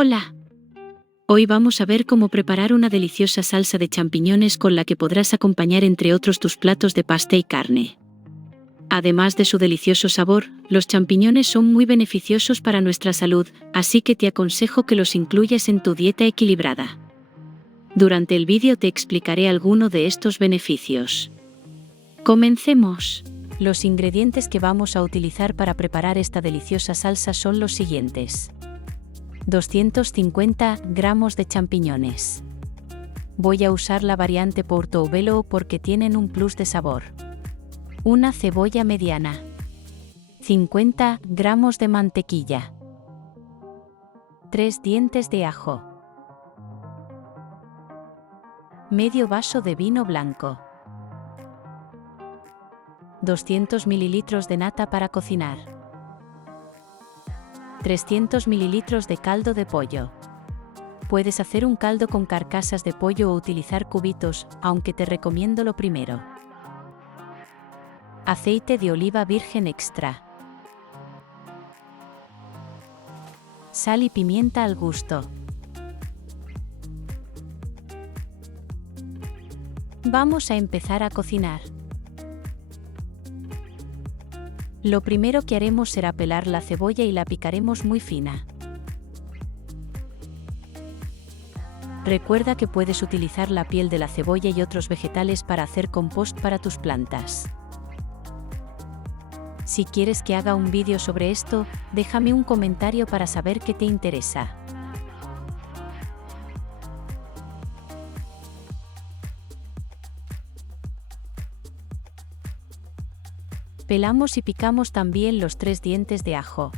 Hola. Hoy vamos a ver cómo preparar una deliciosa salsa de champiñones con la que podrás acompañar entre otros tus platos de pasta y carne. Además de su delicioso sabor, los champiñones son muy beneficiosos para nuestra salud, así que te aconsejo que los incluyas en tu dieta equilibrada. Durante el vídeo te explicaré alguno de estos beneficios. Comencemos. Los ingredientes que vamos a utilizar para preparar esta deliciosa salsa son los siguientes. 250 gramos de champiñones. Voy a usar la variante Portobello porque tienen un plus de sabor. Una cebolla mediana. 50 gramos de mantequilla. 3 dientes de ajo. Medio vaso de vino blanco. 200 mililitros de nata para cocinar. 300 mililitros de caldo de pollo. Puedes hacer un caldo con carcasas de pollo o utilizar cubitos, aunque te recomiendo lo primero. Aceite de oliva virgen extra. Sal y pimienta al gusto. Vamos a empezar a cocinar. Lo primero que haremos será pelar la cebolla y la picaremos muy fina. Recuerda que puedes utilizar la piel de la cebolla y otros vegetales para hacer compost para tus plantas. Si quieres que haga un vídeo sobre esto, déjame un comentario para saber qué te interesa. Pelamos y picamos también los 3 dientes de ajo.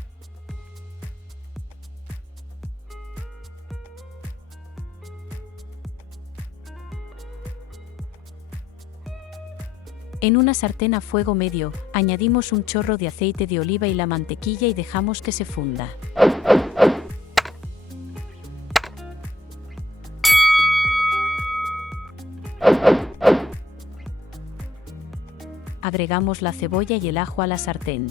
En una sartén a fuego medio, añadimos un chorro de aceite de oliva y la mantequilla y dejamos que se funda. Agregamos la cebolla y el ajo a la sartén.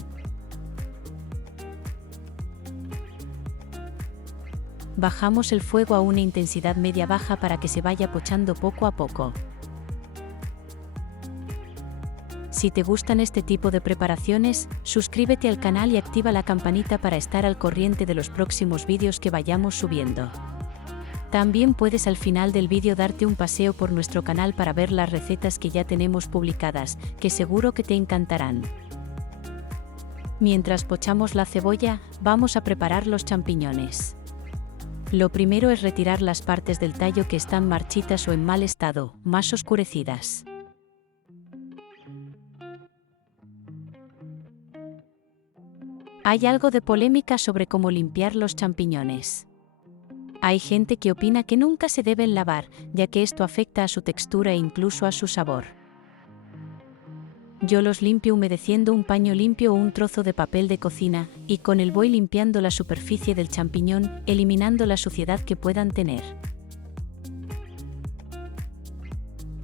Bajamos el fuego a una intensidad media-baja para que se vaya pochando poco a poco. Si te gustan este tipo de preparaciones, suscríbete al canal y activa la campanita para estar al corriente de los próximos vídeos que vayamos subiendo. También puedes al final del vídeo darte un paseo por nuestro canal para ver las recetas que ya tenemos publicadas, que seguro que te encantarán. Mientras pochamos la cebolla, vamos a preparar los champiñones. Lo primero es retirar las partes del tallo que están marchitas o en mal estado, más oscurecidas. Hay algo de polémica sobre cómo limpiar los champiñones. Hay gente que opina que nunca se deben lavar, ya que esto afecta a su textura e incluso a su sabor. Yo los limpio humedeciendo un paño limpio o un trozo de papel de cocina, y con él voy limpiando la superficie del champiñón, eliminando la suciedad que puedan tener.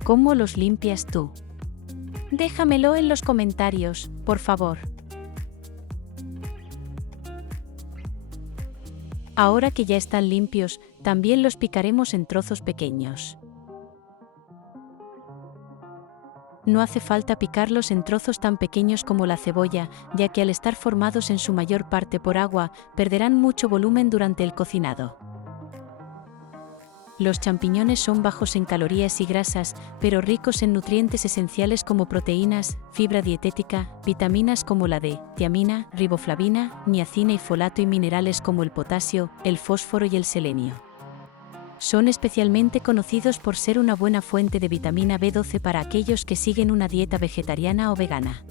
¿Cómo los limpias tú? Déjamelo en los comentarios, por favor. Ahora que ya están limpios, también los picaremos en trozos pequeños. No hace falta picarlos en trozos tan pequeños como la cebolla, ya que al estar formados en su mayor parte por agua, perderán mucho volumen durante el cocinado. Los champiñones son bajos en calorías y grasas, pero ricos en nutrientes esenciales como proteínas, fibra dietética, vitaminas como la D, tiamina, riboflavina, niacina y folato y minerales como el potasio, el fósforo y el selenio. Son especialmente conocidos por ser una buena fuente de vitamina B12 para aquellos que siguen una dieta vegetariana o vegana.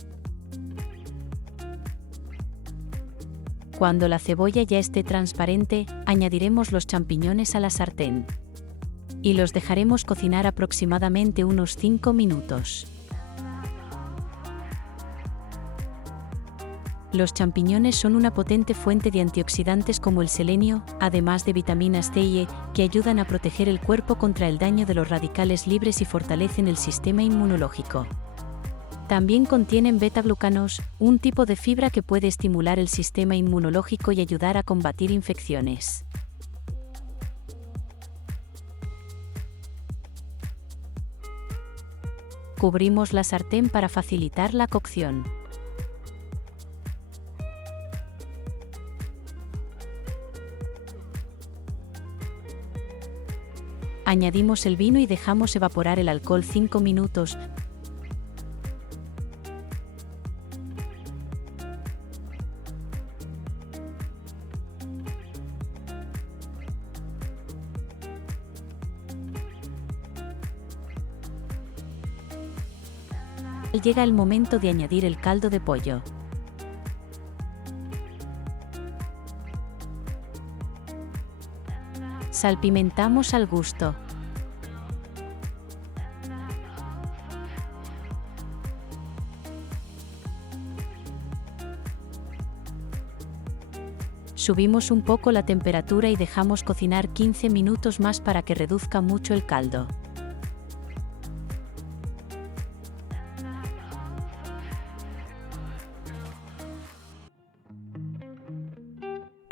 Cuando la cebolla ya esté transparente, añadiremos los champiñones a la sartén. Y los dejaremos cocinar aproximadamente unos 5 minutos. Los champiñones son una potente fuente de antioxidantes como el selenio, además de vitaminas C y E, que ayudan a proteger el cuerpo contra el daño de los radicales libres y fortalecen el sistema inmunológico. También contienen beta-glucanos, un tipo de fibra que puede estimular el sistema inmunológico y ayudar a combatir infecciones. Cubrimos la sartén para facilitar la cocción. Añadimos el vino y dejamos evaporar el alcohol 5 minutos. Llega el momento de añadir el caldo de pollo. Salpimentamos al gusto. Subimos un poco la temperatura y dejamos cocinar 15 minutos más para que reduzca mucho el caldo.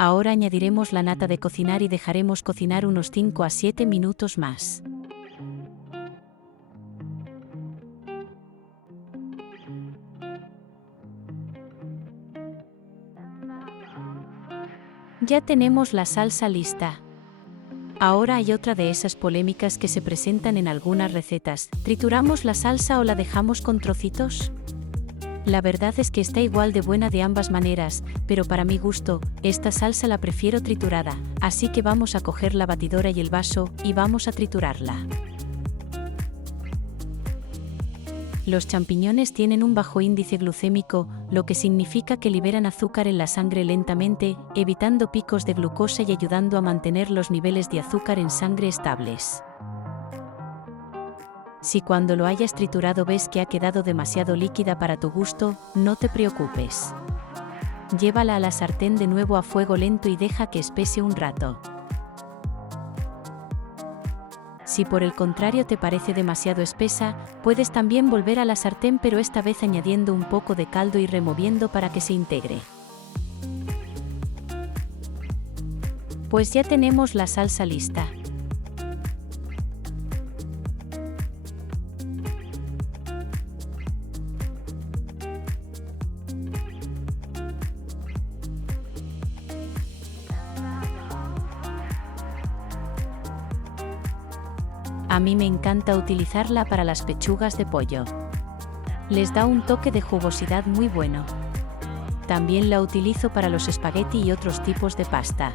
Ahora añadiremos la nata de cocinar y dejaremos cocinar unos 5 a 7 minutos más. Ya tenemos la salsa lista. Ahora hay otra de esas polémicas que se presentan en algunas recetas. ¿Trituramos la salsa o la dejamos con trocitos? La verdad es que está igual de buena de ambas maneras, pero para mi gusto, esta salsa la prefiero triturada, así que vamos a coger la batidora y el vaso, y vamos a triturarla. Los champiñones tienen un bajo índice glucémico, lo que significa que liberan azúcar en la sangre lentamente, evitando picos de glucosa y ayudando a mantener los niveles de azúcar en sangre estables. Si cuando lo hayas triturado ves que ha quedado demasiado líquida para tu gusto, no te preocupes. Llévala a la sartén de nuevo a fuego lento y deja que espese un rato. Si por el contrario te parece demasiado espesa, puedes también volver a la sartén, pero esta vez añadiendo un poco de caldo y removiendo para que se integre. Pues ya tenemos la salsa lista. A mí me encanta utilizarla para las pechugas de pollo. Les da un toque de jugosidad muy bueno. También la utilizo para los espagueti y otros tipos de pasta.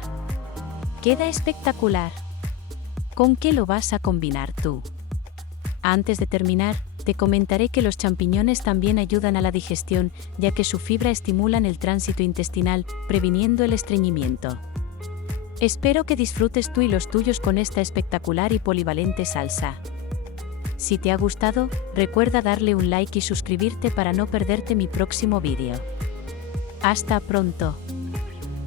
Queda espectacular. ¿Con qué lo vas a combinar tú? Antes de terminar, te comentaré que los champiñones también ayudan a la digestión, ya que su fibra estimulan el tránsito intestinal, previniendo el estreñimiento. Espero que disfrutes tú y los tuyos con esta espectacular y polivalente salsa. Si te ha gustado, recuerda darle un like y suscribirte para no perderte mi próximo vídeo. ¡Hasta pronto!